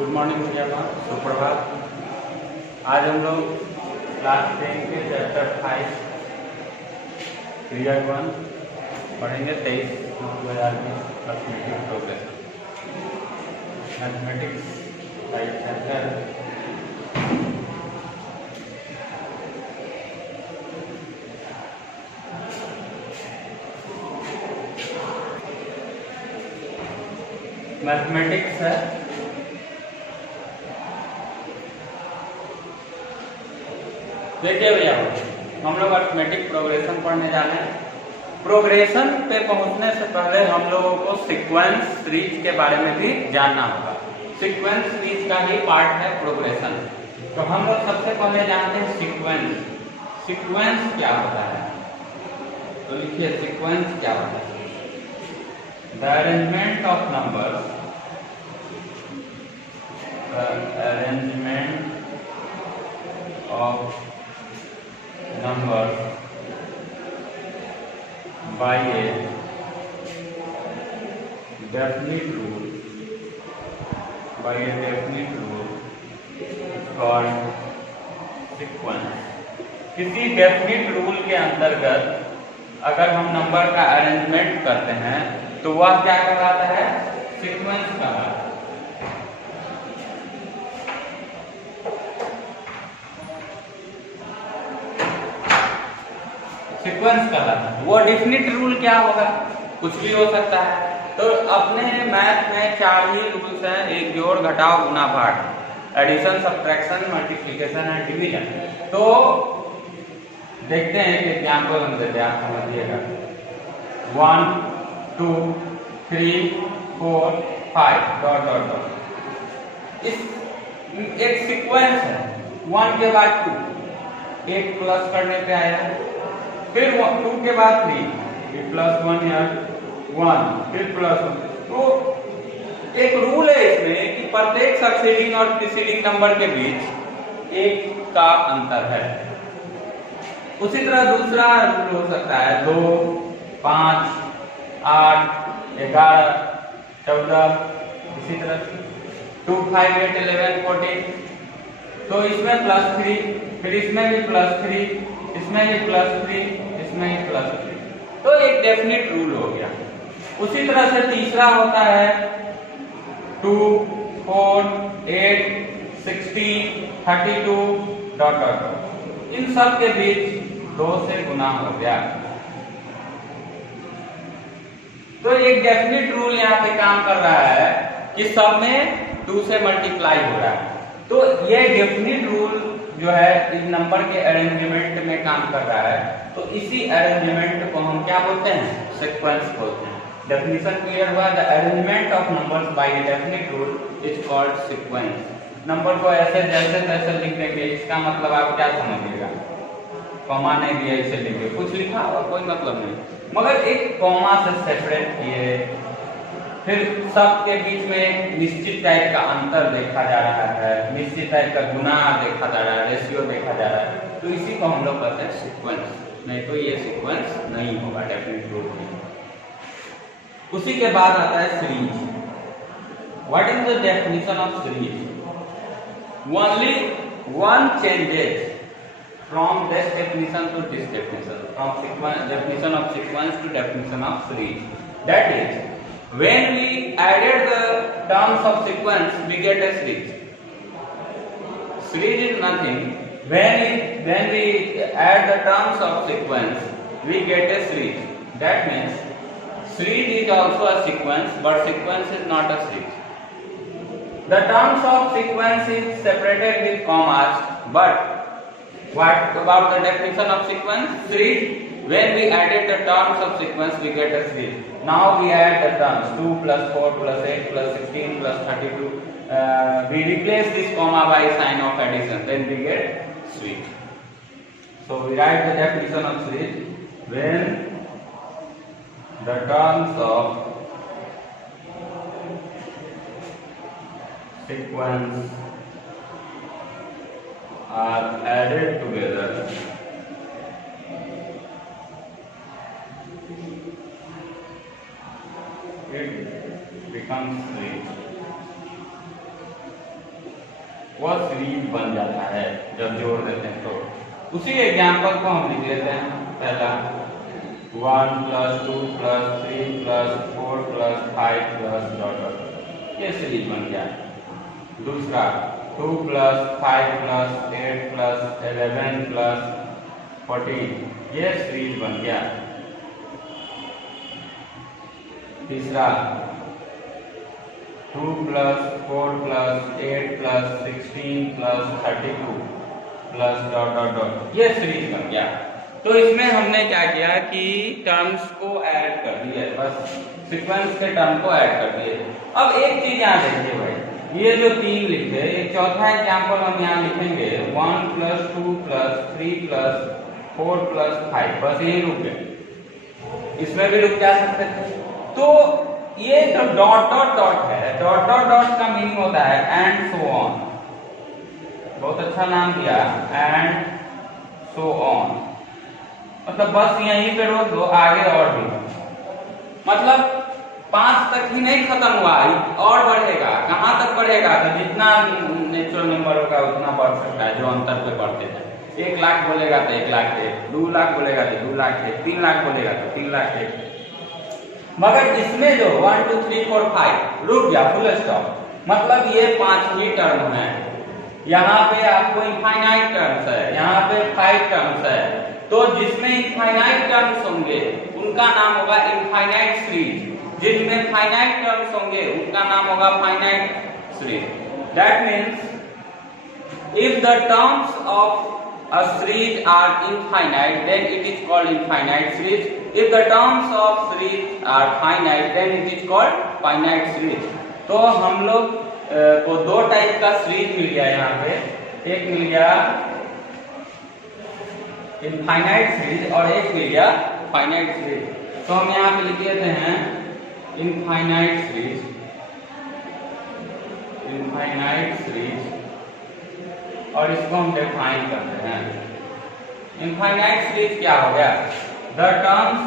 Good morning भैया, सुप्रभात। आज हम लोग क्लास 10 के चैप्टर 5 पीरियड 1 पढ़ेंगे 23/2020 अर्थमेटिक प्रोग्रेशन। मैथमेटिक्स का एक चैप्टर मैथमेटिक्स है। देखिए भैया, हम लोग अर्थमेटिक प्रोग्रेशन पढ़ने जा रहे हैं। प्रोग्रेशन पे पहुंचने से पहले हम लोगों को सीक्वेंस सीरीज के बारे में भी जानना होगा। सीक्वेंस सीरीज का ही पार्ट है प्रोग्रेशन। तो हम लोग सबसे पहले जानते हैं सीक्वेंस। सीक्वेंस क्या होता है? तो लिखिए सीक्वेंस क्या होता है। The arrangement of numbers, arrangement of numbers by a definite rule is called sequence। किसी डेफिनिट रूल के अंतर्गत अगर हम नंबर का अरेंजमेंट करते हैं तो वह क्या कहलाता है? सीक्वेंस कहलाता है। सीक्वेंस कहलाता है। वो डेफिनिट रूल क्या होगा? कुछ भी हो सकता है। तो अपने मैथ में 4 ही रूल्स हैं, एक जोड़, घटाव, गुना, भाग, addition, subtraction, multiplication and division. तो देखते हैं एक एग्जाम्पल हम देते हैं, आप समझिएगा। 1 2 3 4 5 डॉट डॉट डॉट। इस एक सीक्वेंस है। 1 के बाद 2, एक प्लस करने पे आया, फिर 2 के बाद 3, फिर +1 या 1, फिर +1। तो एक रूल है इसमें कि प्रत्येक सक्सीडिंग और प्रीसीडिंग नंबर के बीच 1 का अंतर है। उसी तरह दूसरा रूल हो सकता है 2 5 8 11 14, इसी तरह 2 5 8 11 14। तो इसमें +3, फिर इसमें भी +3, इसमें भी +3, इसमें भी +3। तो एक डेफिनिट रूल हो गया। उसी तरह से तीसरा होता है 2 4 8 16 32 डॉट डॉट। इन सब के बीच 2 से गुना हो गया। तो एक डेफिनिट रूल यहाँ पे काम कर रहा है कि सब में 2 से मल्टीप्लाई हो रहा है। तो ये डेफिनिट रूल जो है इस नंबर के अरेंजमेंट में काम कर रहा है। तो इसी अरेंजमेंट को हम क्या बोलते हैं? सीक्वेंस बोलते हैं। डेफिनेशन क्लियर हुआ? The arrangement of numbers by A definite rule is called sequence. Number को ऐसे जैसे तैसे लिख देंगे, इसका मतलब आप क्या समझिएगा? कॉमा नहीं दिया इसे लिखे, कुछ लिखा और कोई मतलब नहीं, मगर एक कॉमा से सेपरेट किए, फिर सब के बीच में एक निश्चित टाइप का अंतर देखा जा रहा है, निश्चित टाइप का गुना देखा जा रहा है, रेशियो देखा जा रहा है। तो इसी को हम लोग कहते हैं सीक्वेंस। नहीं तो ये सीक्वेंस नहीं होगा डेफिनेट रूल में। उसी के बाद आता है series. What is the definition of series? Only one changes from this definition to this definition, from definition of sequence to definition of series. That is, when we added the terms of sequence, we get a series. Series is nothing. When we add the terms of sequence, we get a series. That means series is also a sequence, but sequence is not a series. The terms of sequence is separated with commas, but what about the definition of sequence? Series. When we added the terms of sequence, we get a series. Now we add the terms 2 + 4 + 8 + 16 + 32. We replace this comma by sign of addition. Then we get series. So we write the definition of series. When the terms of sequence are added together, it becomes 3. वह series बन जाता है जब जोड़ देते हैं। तो उसी एग्जाम्पल को हम लिख लेते हैं। पहला 1 + 2 + 3 + 4 + 5 + डॉट डॉट, ये सीरीज बन गया। दूसरा 2 + 5 + 8 + 11 + 14, ये सीरीज बन गया। तीसरा 2 + 4 + 8 + 16 + 32 + डॉट डॉट डॉट, ये सीरीज बन गया। तो इसमें हमने क्या किया कि टर्म्स को ऐड कर दिए, बस सीक्वेंस के टर्म को ऐड कर दिए। अब एक चीज यहाँ देखिए भाई, ये जो 3 लिखे, एक चौथा एग्जाम्पल हम यहाँ लिखेंगे 1 + 2 + 3 + 4 + 5, बस यही रुक गए। इसमें भी रुक जा सकते थे। तो ये जो डॉट डॉट डॉट है, डॉट डॉट डॉट का मीनिंग होता है एंड सो ऑन। बहुत अच्छा नाम दिया, एंड सो ऑन, मतलब बस यहीं पे रोक दो, आगे और भी। मतलब 5 तक ही नहीं खत्म हुआ, और बढ़ेगा। कहाँ तक बढ़ेगा? तो जितना नेचुरल नंबर होगा उतना बढ़ सकता है, जो अंतर पे बढ़ते हैं। 1 लाख बोलेगा तो 1 लाख है, 2 लाख बोलेगा तो 2 लाख है, 3 लाख बोलेगा तो 3 लाख है। मगर इसमें जो 1 2 3 4 5 रुक गया, फुल स्टॉप, मतलब ये 5 ही टर्म है। यहाँ पे आपको इनफाइनाइट टर्म्स है, यहाँ पे 5 टर्म्स है। तो जिसमें इनफाइनाइट टर्म्स होंगे उनका नाम होगा इनफाइनाइट सीरीज, जिनमें फाइनाइट टर्म्स होंगे उनका नाम होगा finite series. That means if the terms of a series are infinite, then it is called infinite series. If the terms of series are finite, then it is called finite series. तो हम लोग को 2 type का series मिल गया यहाँ पे। एक मिल गया इनफाइनाइट सीरीज और एक मिल गया फाइनाइट सीरीज। तो हम यहाँ पे लिख देते हैं इनफाइनाइट सीरीज, इनफाइनाइट सीरीज, और इसको हम डिफाइन करते हैं। इनफाइनाइट सीरीज क्या हो गया? The terms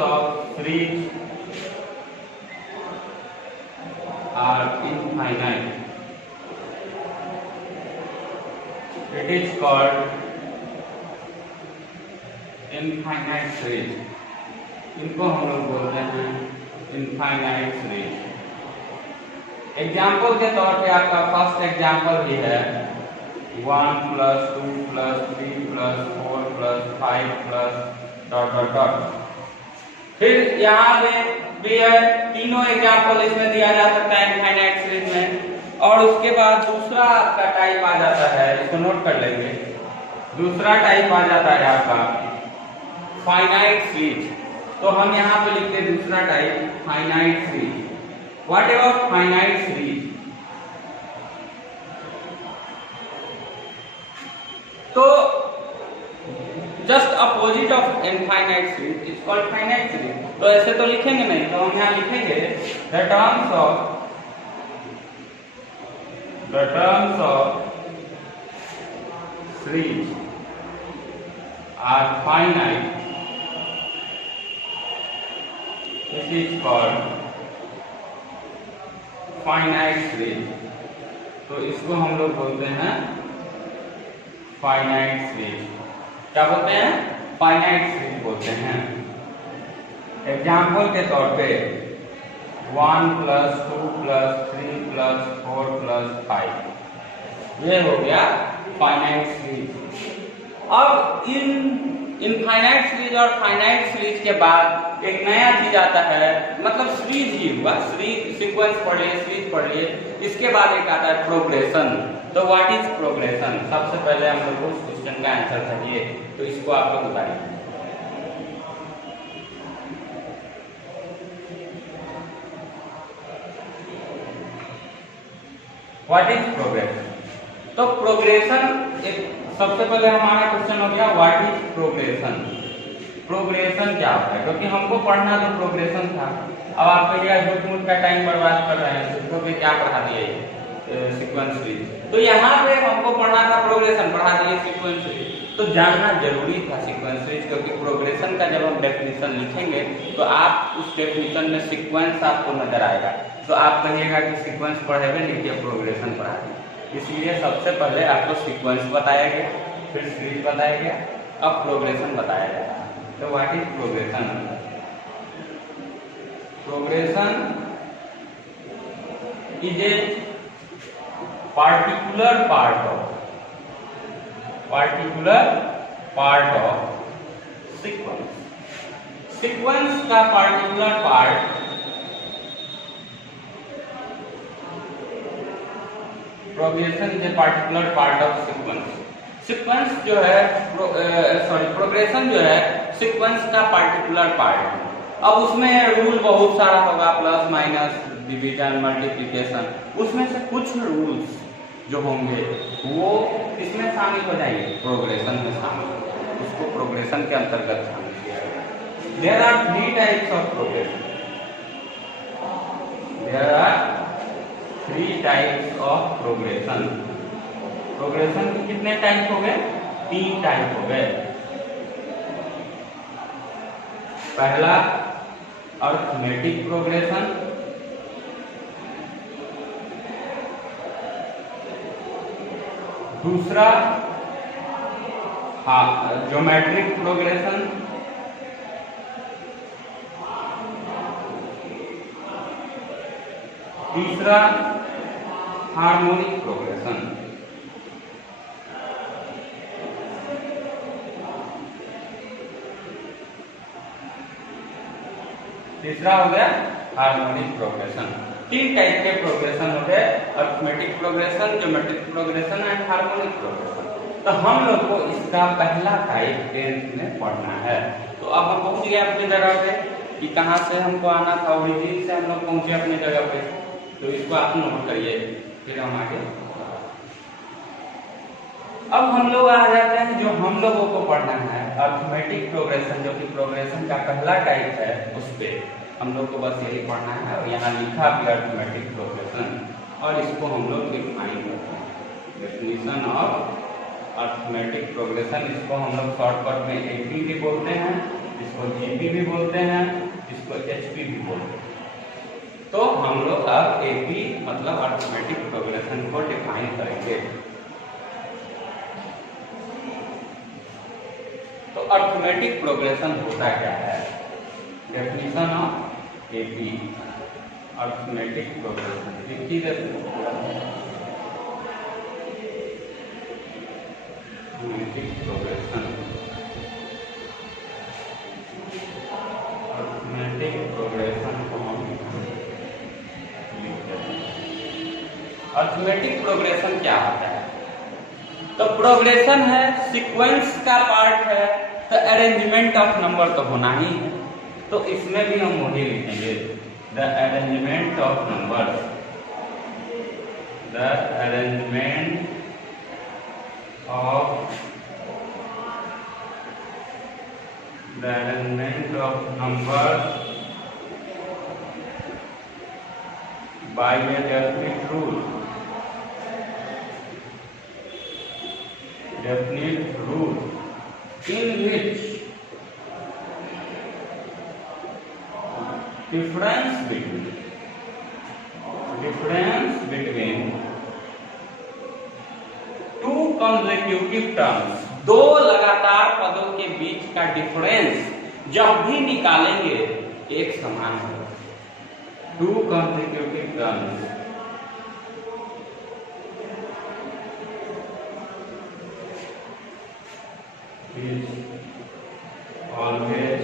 of series are infinite, it is called infinite series. इनको हम लोग बोलते हैं इनफाइनाइट सीरीज। एग्जाम्पल के तौर पे आपका फर्स्ट एग्जाम्पल भी है 1 + 2 + 3 + 4 + 5 + डॉट डॉट डॉट। फिर यहाँ पे भी है, तीनों एग्जाम्पल इसमें दिया जा सकता है इनफाइनाइट सीरीज में। और उसके बाद दूसरा आपका टाइप आ जाता है, इसको नोट कर लेंगे। दूसरा टाइप आ जाता है आपका फाइनाइट सीरीज। तो हम यहाँ पे लिखते हैं दूसरा type finite series. What about finite series? तो just opposite of infinite series is called finite series। तो ऐसे तो लिखेंगे नहीं, तो हम यहाँ लिखेंगे the terms of series are finite, this is called finite series. तो इसको हम लोग बोलते हैं फाइनाइट सीरीज। क्या बोलते हैं? फाइनाइट सीरीज बोलते हैं। एग्जाम्पल के तौर पे 1 + 2 + 3 + 4 + 5, ये हो गया फाइनाइट सीरीज। अब इनफाइनाइट सीरीज और फाइनाइट सीरीज के बाद एक नया चीज आता है, मतलब सीरीज ही हुआ, सीरीज सीक्वेंस पढ़ लिए, सीरीज पढ़ लिए। इसके बाद एक आता है प्रोग्रेशन। तो व्हाट इज प्रोग्रेशन? सबसे पहले हम लोग को उस क्वेश्चन का आंसर चाहिए, तो इसको आप लोग बताइए। What is progression? तो प्रोग्रेशन एक सबसे पहले हमारा क्वेश्चन हो गया व्हाट इज प्रोग्रेशन। प्रोग्रेशन क्या होता है? क्योंकि हमको पढ़ना तो प्रोग्रेशन था। अब आप कहिएगा झूठ मूठ का टाइम बर्बाद कर रहे हैं, झूठों पे क्या पढ़ा दिए सीक्वेंस सीरीज। तो यहाँ पे हमको पढ़ना था प्रोग्रेशन, पढ़ा दिए सीक्वेंस सीरीज। तो जानना जरूरी था सीक्वेंस सीरीज, क्योंकि प्रोग्रेशन का जब हम डेफिनेशन लिखेंगे तो आप उस डेफिनेशन में सीक्वेंस आपको नजर आएगा। तो आप कहिएगा कि सीक्वेंस पढ़ेंगे नहीं कि प्रोग्रेशन पढ़ाएंगे, इसलिए सबसे पहले आपको सीक्वेंस बताया गया, फिर सीरीज बताया गया, अब प्रोग्रेशन बताया जाएगा। तो what is progression? Progression is a particular part of sequence. Sequence का particular part progression is a particular part of sequence. Sequence जो है प्रोग्रेशन जो है सीक्वेंस का पार्टिकुलर पार्ट है। अब उसमें रूल बहुत सारा होगा, प्लस माइनस डिवीजन मल्टीप्लिकेशन, उसमें से कुछ रूल्स जो होंगे वो इसमें शामिल हो जाएंगे, प्रोग्रेशन में शामिल हो जाएंगे, उसको प्रोग्रेशन के अंतर्गत शामिल किया गया। There are 3 types of progression. There are 3 types of progression. Progression के कितने टाइप हो गए? 3 टाइप हो गए। पहला अरिथमेटिक प्रोग्रेशन, दूसरा ज्योमेट्रिक प्रोग्रेशन, तीसरा हार्मोनिक प्रोग्रेशन। तीसरा हो गया हार्मोनिक प्रोग्रेशन। 3 टाइप के प्रोग्रेशन हो गए, arithmetic progression, geometric progression and harmonic progression. तो हम लोग को इसका पहला टाइप 10th में पढ़ना है। तो अब हम पहुंच गए अपनी जगह पे कि कहाँ से हमको आना था, ओरिजिन से हम लोग पहुंचे अपनी जगह पे। तो इसको आप नोट करिए, फिर हम आगे। अब हम लोग आ जाते हैं जो हम लोगों को पढ़ना है अरिथमेटिक प्रोग्रेशन, जो कि प्रोग्रेशन का पहला टाइप है, उस पे हम लोग को बस यही पढ़ना है। और यहाँ लिखा भी अरिथमेटिक प्रोग्रेशन, और इसको हम लोग डिफाइन करते हैं, डेफिनेशन ऑफ अरिथमेटिक प्रोग्रेशन। इसको हम लोग शॉर्टकट में एपी भी बोलते हैं, इसको जीपी भी बोलते हैं, इसको एचपी भी बोलते हैं। तो हम लोग अब एपी मतलब अरिथमेटिक प्रोग्रेशन को डिफाइन करेंगे। तो अरिथमेटिक प्रोग्रेशन होता क्या है? Definition of AP arithmetic progression लिखी अरिथमेटिक प्रोग्रेशन। अरिथमेटिक प्रोग्रेशन को हम लिखते हैं। अरिथमेटिक प्रोग्रेशन क्या होता है? तो प्रोग्रेशन है, सीक्वेंस का पार्ट है, तो अरेंजमेंट ऑफ नंबर तो होना ही है। तो इसमें भी हम वही लिखेंगे, the arrangement of numbers, the arrangement of numbers by A definite rule, in which difference between two consecutive terms, 2 लगातार पदों के बीच का डिफरेंस जब भी निकालेंगे एक समान होगा। 2 consecutive terms is always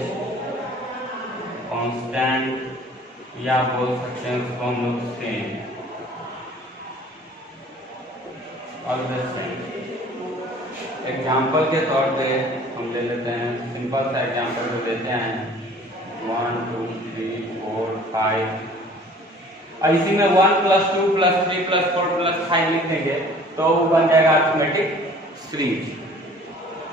constant, या बोल सकते हैं उसको हम लोग सेम, ऑलवेज सेम। एग्जाम्पल के तौर पे हम ले लेते हैं, सिंपल सा एग्जाम्पल जो देते हैं 1 2 3 4 5। इसी में 1 + 2 + 3 + 4 + 5 लिख देंगे तो वो बन जाएगा अरिथमेटिक सीरीज,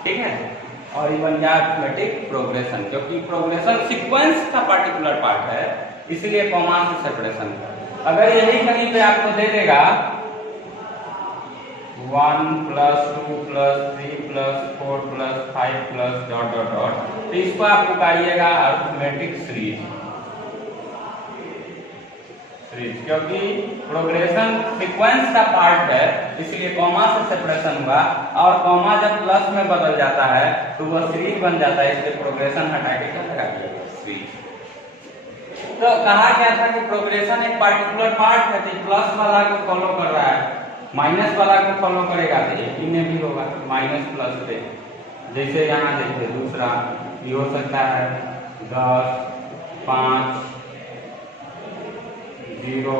ठीक है। और ये बन गया अरिथमेटिक प्रोग्रेशन, क्योंकि प्रोग्रेशन सीक्वेंस का पार्टिकुलर पार्ट है, इसलिए कॉमा से सेपरेशन। अगर यही कहीं पे आपको दे देगा 1 + 2 + 3 + 4 + 5 + ... तो इसको आप पुकारिएगा अरिथमेटिक सीरीज। सीरीज, क्योंकि प्रोग्रेशन सीक्वेंस का पार्ट है इसलिए कॉमा से सेपरेशन हुआ, और कॉमा जब प्लस में बदल जाता है तो वह सीरीज बन जाता है, इसलिए प्रोग्रेशन हटा के क्या लगा दिया सीरीज। तो कहा गया था कि प्रोग्रेशन एक पार्टिकुलर पार्ट है, तो प्लस वाला को फॉलो कर रहा है, माइनस वाला को फॉलो करेगा, तो इनमें भी होगा माइनस प्लस पे। जैसे यहाँ देखिए दूसरा ये हो सकता है 10 5 0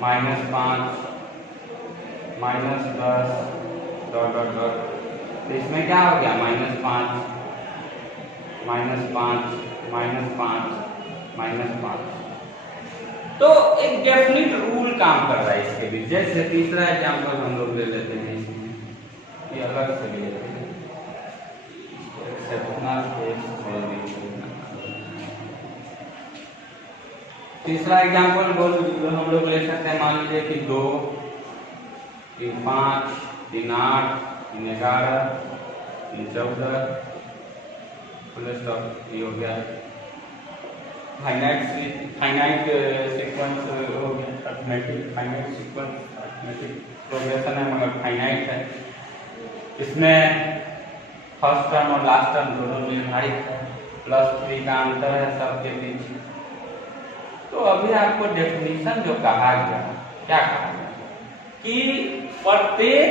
-5 -10 ... तो इसमें क्या हो गया -5 -5 तो एक डेफिनिट रूल काम कर रहा है इसके बीच। जैसे तीसरा एग्जांपल हम लोग ले लेते हैं, इसमें ये अलग से ले लेते हैं, एक्सेप्शनल केस और तीसरा एग्जांपल हम लोग ले सकते हैं, मान लीजिए कि 2 3 5 3 8 3 11 3 14 फुल स्टॉप, ये हो गया फाइनाइट सीक्वेंस हो गया, arithmetic finite sequence, arithmetic progression है मगर फाइनाइट है। इसमें फर्स्ट टर्म और लास्ट टर्म दोनों निर्धारित है, +3 का अंतर है सबके बीच। तो अभी आपको डेफिनेशन जो कहा गया, क्या कहा गया कि प्रत्येक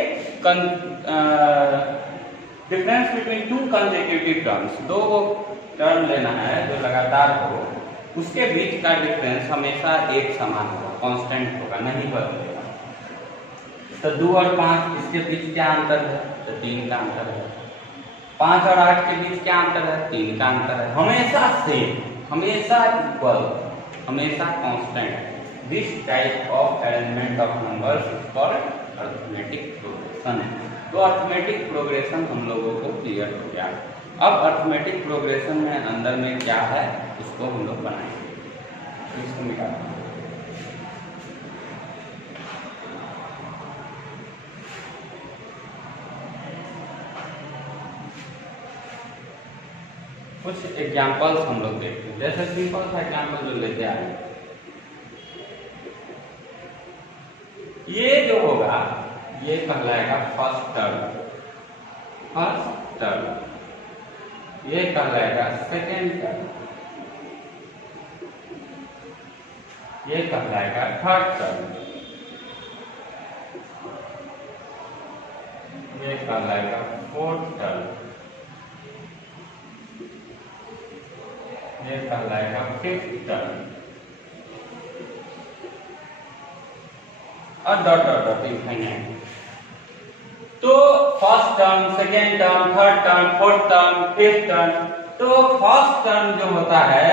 difference between 2 consecutive terms, 2 term लेना है जो लगातार हो, उसके बीच का डिफरेंस हमेशा एक समान होगा, कांस्टेंट होगा, नहीं बदलेगा। तो 2 और 5 इसके बीच क्या अंतर है, तो 3 का अंतर है। 5 और 8 के बीच क्या अंतर है, 3 का अंतर है। हमेशा सेम, हमेशा इक्वल, हमेशा constant. This type of arrangement of numbers is called arithmetic progression. तो अरिथमेटिक प्रोग्रेशन हम लोगों को क्लियर हो गया। अब अरिथमेटिक प्रोग्रेशन में अंदर में क्या है उसको हम लोग बनाएंगे, तो इसको निकालते हैं। कुछ एग्जांपल्स हम लोग देखते हैं, जैसे सिंपल सा एग्जांपल जो लेते आए, ये जो होगा ये कहलाएगा फर्स्ट टर्म, फर्स्ट टर्म, ये कहलाएगा सेकेंड टर्म, ये कहलाएगा थर्ड टर्म, ये कहलाएगा फोर्थ टर्म, ये कहलाएगा फिफ्थ टर्म, और डॉट डॉट डॉट इनफाइनाइट। तो first term, second term, third term, fourth term, fifth term. तो फर्स्ट टर्म जो होता है,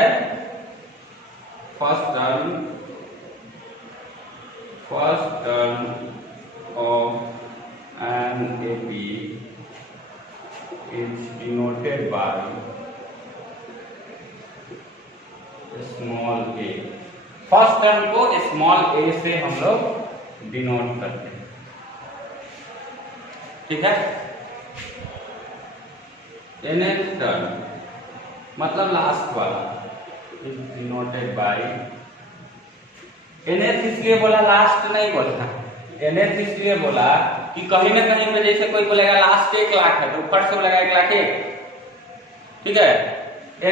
first term of an A B is denoted by small A. First term को small A से हम लोग denote करते हैं, ठीक है। nth टर्म मतलब लास्ट वाला इज डिनोटेड बाय, nth इसलिए बोला, लास्ट नहीं बोला। nth इसलिए बोला कि कहीं ना कहीं में जैसे कोई बोलेगा लास्ट 1 लाख है तो ऊपर से बोलेगा 1,01,000, ठीक है।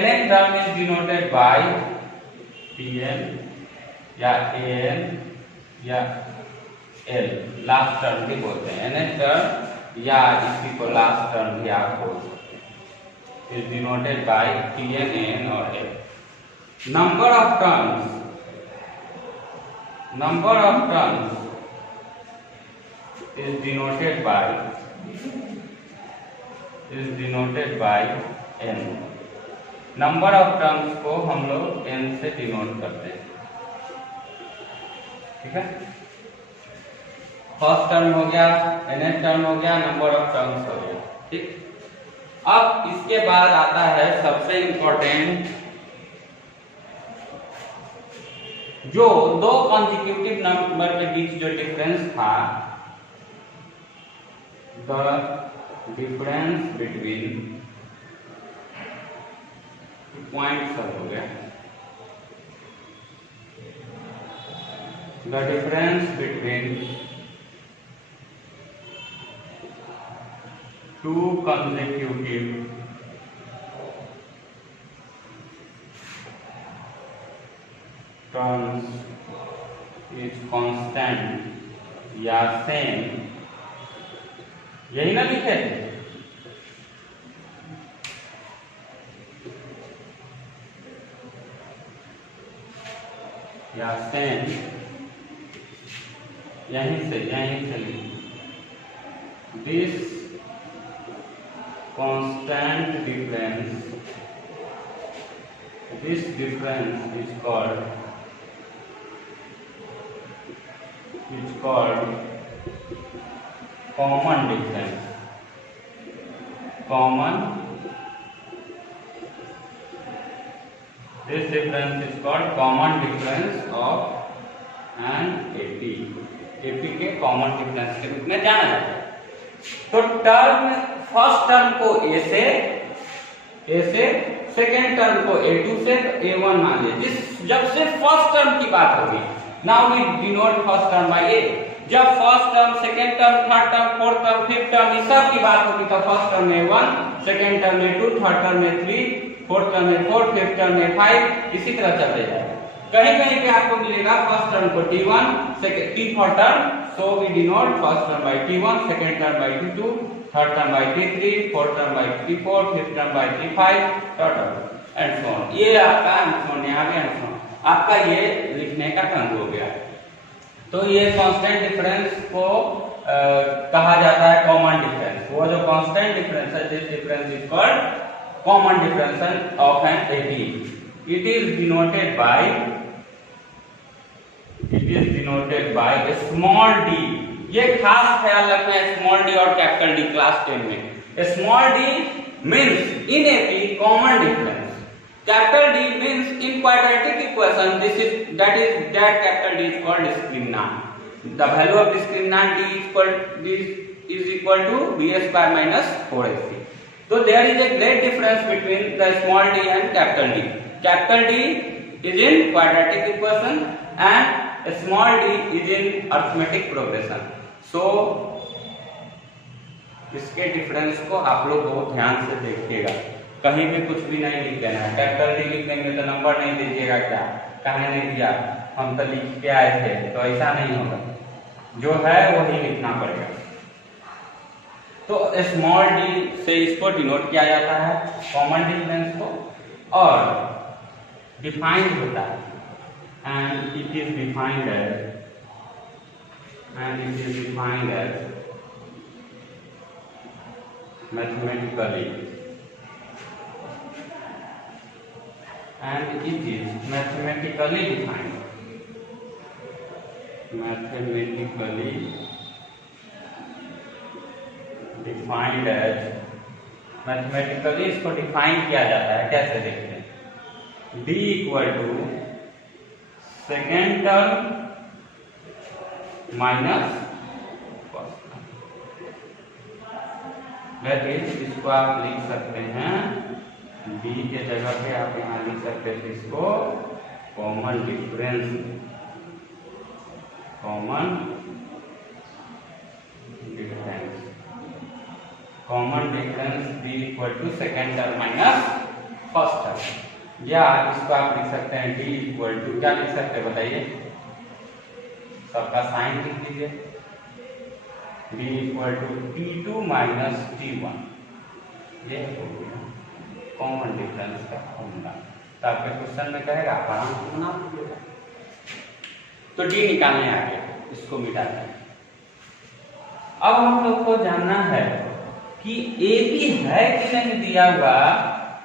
nth term is denoted bye Tn या An या L, लास्ट टर्म भी बोलते हैं। nth टर्म या इसी को लास्ट टर्म भी आप बोल सकते हैं, is denoted bye Tn, An और L। Number of terms, number of terms is denoted bye n। Number of terms को हम लोग n से डिनोट करते हैं, ठीक है। फर्स्ट टर्म हो गया, nth टर्म हो गया, नंबर ऑफ टर्म्स हो गया, ठीक। अब इसके बाद आता है सबसे इंपॉर्टेंट, जो 2 कॉन्जिक्यूटिव नंबर के बीच जो डिफरेंस था, द डिफरेंस बिटवीन पॉइंट सब हो गया, the difference between two consecutive terms is constant या सेम, यही ना लिखे थे। या सेम, यहीं से लिखे। This constant difference is called common difference. This difference is called common difference of an AP के कॉमन डिफरेंस के रूप में जाना जाता है। तो फर्स्ट टर्म को A से, सेकेंड टर्म को A2 से, A1 मान लीजिए। जब से फर्स्ट टर्म की बात होगी, now we denote first term by A। जब first term, second term, third term, fourth term, fifth term, इस सब की बात होगी तो फर्स्ट टर्म में 1, सेकेंड टर्म में 2, थर्ड टर्म में 3, फोर्थ टर्म में 4, फिफ्थ टर्म में 5, इसी तरह चलते जाएगा। कहीं पे आपको मिलेगा फर्स्ट टर्म को T1, T for term, so we denote first term by T1, second term by T2, third term by T3, fourth term by T4, fifth term by T5, and so on। ये आपका answer यहाँ पे answer आपका ये लिखने का ढंग हो गया। तो ये कांस्टेंट डिफरेंस को कहा जाता है कॉमन डिफरेंस। वो जो कांस्टेंट डिफरेंस है, this difference is called common difference of an AP। It is denoted by a small d। ये खास ख्याल रखना है, स्मॉल डी और कैपिटल डी क्लास 10 में। Small D means in AP common difference, capital D means in quadratic equation, that capital D is called discriminant। The value of discriminant D is equal to B square minus 4AC। So there is a great difference between the small d and capital D। Capital D is in quadratic equation and a small d is in arithmetic progression। So इसके difference को आप लोग बहुत ध्यान से देखिएगा, कहीं भी कुछ भी नहीं लिख देना है। कैपिटल डी लिख देंगे तो नंबर नहीं दीजिएगा, क्या कहीं नहीं दिया, हम तो लिख के आए थे, तो ऐसा नहीं होगा, जो है वही लिखना पड़ेगा। तो स्मॉल डी से इसको डिनोट किया जाता है कॉमन डिफरेंस को, और डिफाइंड होता है and it is defined as mathematically, and it is mathematically defined as mathematically इसको डिफाइन किया जाता है। कैसे देखते हैं, D equal to second term minus first term. That is, इसको आप लिख सकते हैं D के जगह पे आप यहाँ लिख सकते थे इसको common difference D equal to second term minus first term. या इसको आप लिख सकते हैं D इक्वल टू, क्या लिख सकते हैं बताइए, सबका साइन लिख लीजिए, D equal to T2 minus T1। ये हो गया कॉमन डिफरेंस का फॉर्मूला। तो आपके क्वेश्चन में कहेगा बना दीजिएगा। तो D निकालने आ गया, इसको मिटा दें। अब हम लोग को जानना है कि AP है कि नहीं दिया हुआ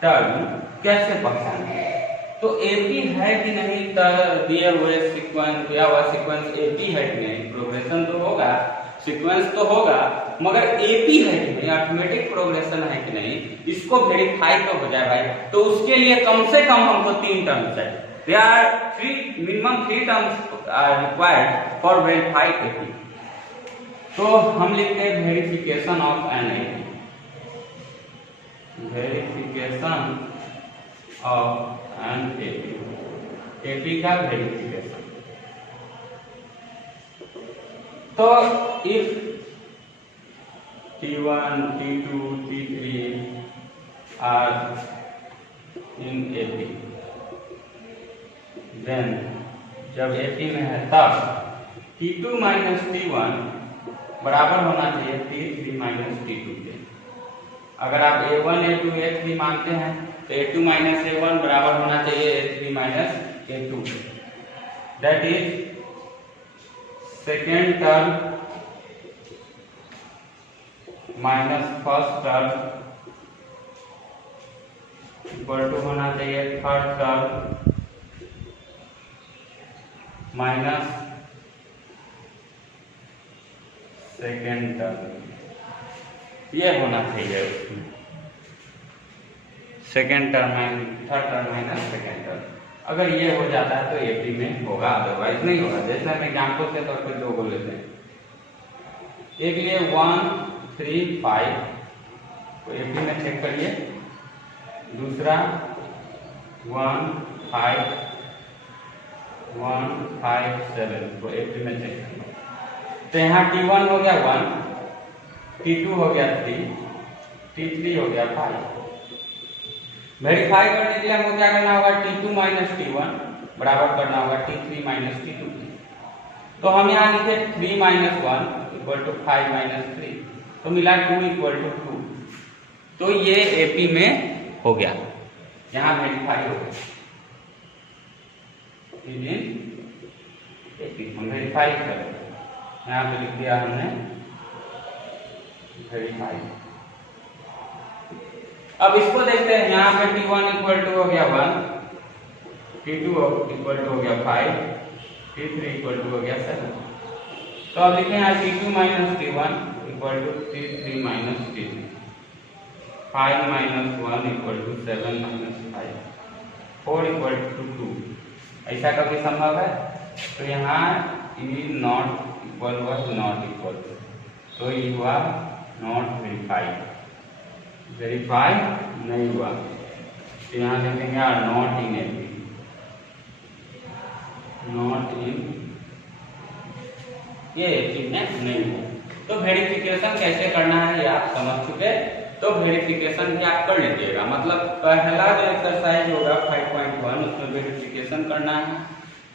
टर्म कैसे पहचाने। तो AP है कि नहीं दिए हुए सीक्वेंस, दिया हुआ सीक्वेंस AP है कि नहीं, प्रोग्रेशन तो होगा, सीक्वेंस तो होगा, मगर AP है कि नहीं, अरिथमेटिक प्रोग्रेशन है कि नहीं, इसको वेरीफाई तो हो जाए भाई। तो उसके लिए कम से कम हमको 3 टर्म्स चाहिए। There are minimum 3 terms are required for verified AP। तो हम लिखते हैं verification of an AP, verification of an AP, AP का वेरिफिकेशन। तो if T1, T2, T3 are in AP, then जब AP में है तब T2 माइनस T1 बराबर होना चाहिए T3 माइनस T2 के। अगर आप A1, A2, A3 मानते हैं तो A2 माइनस A1 बराबर होना चाहिए A3 minus A2। That is second term minus first term equal to होना चाहिए third term minus second term. ये होना चाहिए उसमें second term third term minus second term. अगर ये हो जाता है तो AP में होगा, अदरवाइज नहीं होगा। जैसे हम एग्जाम्पल के तौर पर 2 को लेते हैं, एक लिए 1, 3, 5 तो AP में चेक करिए, दूसरा 1, 5, 1, 5, 7 तो AP में चेक करिए। तो यहाँ T1 हो गया 1, T2 हो गया 3, T3 हो गया 5। वेरीफाई करने के लिए हमको क्या करना होगा, T2 माइनस T1 बराबर करना होगा T3 माइनस T2। तो हम यहाँ लिखे 3 माइनस 1 इक्वल टू 5 माइनस 3, तो मिला 2 इक्वल टू 2। तो ये AP में हो गया, यहाँ वेरीफाई हो गया। AP हम वेरीफाई करें, यहाँ पे लिख दिया हमने वेरीफाई। अब इसको देखते हैं, यहाँ पे T1 इक्वल टू हो गया 1, T2 इक्वल टू हो गया 5, T3 इक्वल टू हो गया 7। तो अब लिखें यहाँ T2 minus T1 equal to T3 minus T2, 5 minus 1 equal to 7 minus 5, 4 equal to 2। ऐसा कभी संभव है? तो यहाँ ई नॉट इक्वल हुआ नॉट इक्वल, तो ये हुआ नॉट वेरीफाइड, वेरीफाई नहीं हुआ। तो यहाँ लिखेंगे not in AP, not in, ये AP में नहीं हुआ। तो वेरिफिकेशन कैसे करना है ये आप समझ चुके, तो वेरिफिकेशन भी आप कर लीजिएगा। मतलब पहला जो एक्सरसाइज होगा 5.1 उसमें वेरिफिकेशन करना है।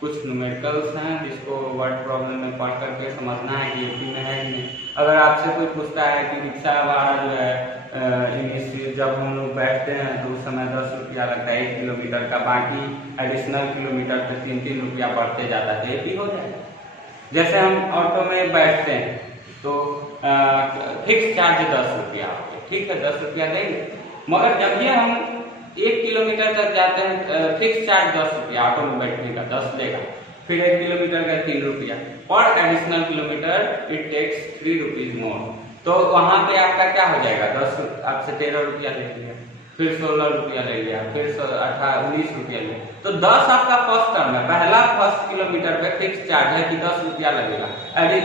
कुछ न्यूमेरिकल्स हैं जिसको वर्ड प्रॉब्लम में पढ़ करके समझना है कि AP में है कि नहीं। अगर आपसे कोई पूछता है कि रिक्शा वाला जो है जब हम लोग बैठते हैं तो उस समय 10 रुपया लगता है 1 किलोमीटर का, बाकी एडिशनल किलोमीटर पे 3-3 रुपया बढ़ते जाता है, तो AP हो जाएगा। जैसे हम ऑटो में बैठते हैं तो फिक्स चार्ज 10 रुपया, ठीक है 10 रुपया देंगे, मगर जब ये हम 1 किलोमीटर तक जाते हैं फिक्स चार्ज 10 रुपया ऑटो में बैठने का 10 लेगा, फिर 1 किलोमीटर का 3 रुपया, पर additional kilometre it takes 3 rupees more. तो वहां पे आपका क्या हो जाएगा, 10 आपसे 13 रुपया ले लिया, फिर 16 रुपया ले लिया, फिर 19 रुपया ले, तो 10 आपका फर्स्ट टर्म है। पहला फर्स्ट किलोमीटर पे फिक्स चार्ज है कि 10 रुपया लगेगा,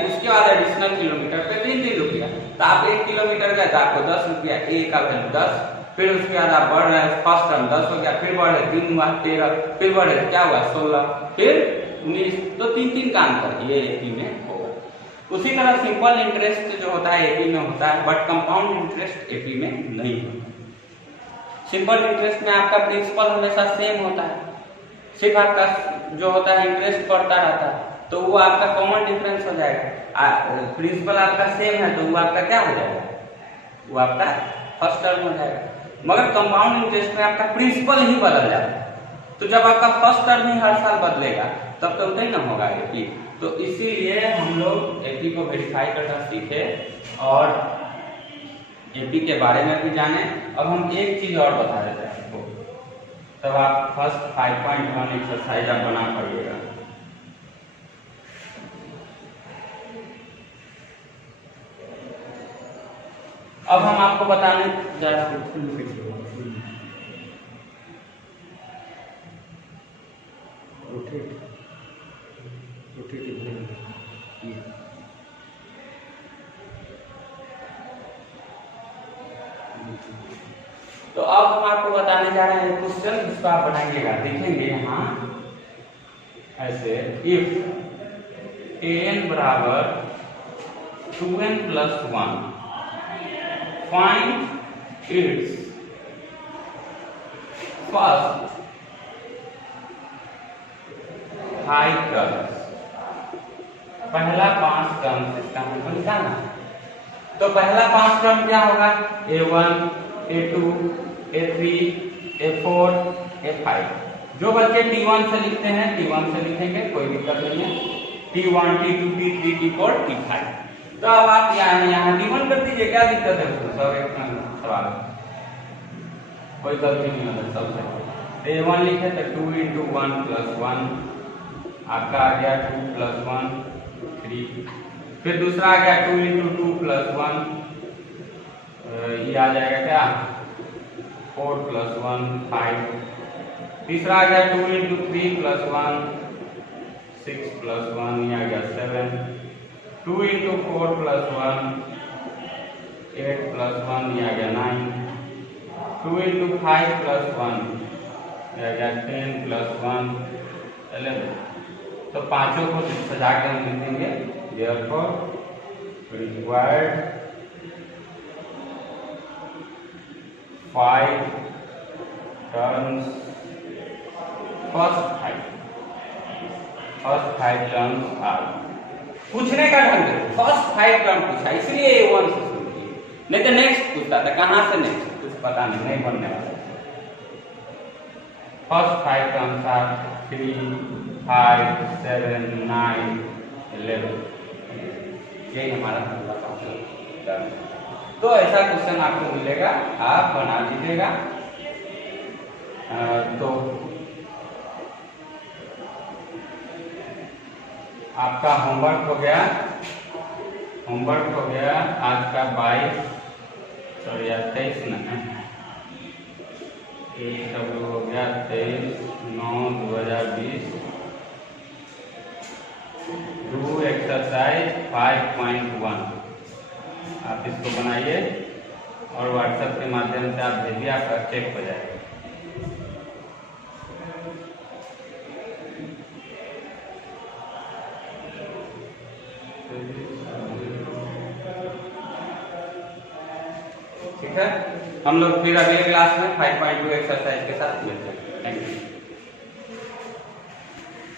उसके बाद एडिशनल किलोमीटर पे 3-3 रुपया। तो आप 1 किलोमीटर गए तो आपको 10 रुपया, ए का वैल्यू 10, फिर उसके बाद आप बढ़ रहे हैं, फर्स्ट टर्म 10 हो गया, फिर बढ़े 3 हुआ 13, फिर बढ़े क्या हुआ 16, फिर 19, तो 3-3 का अंतर ये AP में होगा। उसी तरह सिंपल इंटरेस्ट जो होता है AP में होता है, बट कंपाउंड इंटरेस्ट AP में नहीं होता। सिंपल इंटरेस्ट में आपका प्रिंसिपल हमेशा सेम होता है, सिर्फ आपका जो होता है इंटरेस्ट बढ़ता रहता है, तो वो आपका कॉमन डिफरेंस हो जाएगा। प्रिंसिपल आपका सेम है तो वो आपका क्या हो जाएगा, वो आपका फर्स्ट टर्म हो जाएगा। मगर कंपाउंड इंटरेस्ट में आपका प्रिंसिपल ही बदल जाता है, तो जब आपका फर्स्ट टर्म ही हर साल बदलेगा तब तो नहीं ना होगा AP। तो इसीलिए हम लोग AP को वेरीफाई करना सीखे और AP के बारे में भी जाने। अब हम एक चीज और बता देते हैं आपको, तब आप फर्स्ट 5.1 एक्सरसाइज आप बना पड़िएगा। अब हम आपको बताने जा रहे हैं तो अब हम आपको बताने जा रहे हैं क्वेश्चन, जिसको आप बनाइएगा। देखेंगे यहाँ ऐसे, इफ an बराबर 2n plus 1. Find its first 5 terms. पहला 5 टर्म्स इसका हमको निकालना है। तो पहला 5 टर्म क्या होगा? A1, A2, A3, A4, A5। जो बच्चे T1 से लिखते हैं T1 से लिखेंगे, कोई दिक्कत नहीं है। T1, T2, T3, T4, T5। तो अब आप यहाँ D1 कर दीजिए, क्या दिक्कत है उसमें? सब एक सवाल, कोई गलती नहीं होता सबसे। A1 लिखे तो 2 × 1 + 1, आपका आ गया 2 + 1 3। फिर दूसरा आ गया 2 × 2 + 1, ये आ जाएगा क्या 4 + 1 5। तीसरा आ गया 2 × 3 + 1 6 + 1, ये आ गया 7। 2 × 4 + 1 8 + 1, ये आ गया 9। 2 × 5 + 1, ये आ गया 10 + 1 11। तो पांचों को सजा के हम लिखेंगे। Therefore required 5 terms, first 5 terms are. पूछने का ढंग है, फर्स्ट 5 टर्म पूछा इसलिए A1 से शुरू किए, नहीं तो नेक्स्ट पूछता था। कहां से नेक्स्ट कुछ पता नहीं बनने वाला। First 5 terms are 3, 5, 7, 9, 11। यही हमारा पहला क्वेश्चन। तो ऐसा क्वेश्चन आपको मिलेगा, आप बना लीजिएगा। तो आपका होमवर्क हो गया आज का 23 ना, हो गया 23/9/2020। Do exercise 5.1। आप इसको बनाइए और व्हाट्सएप के माध्यम से आप भेजिए, आपका चेक हो जाएगा। ठीक है, हम लोग फिर अगले क्लास में 5.2 एक्सरसाइज के साथ मिलते हैं।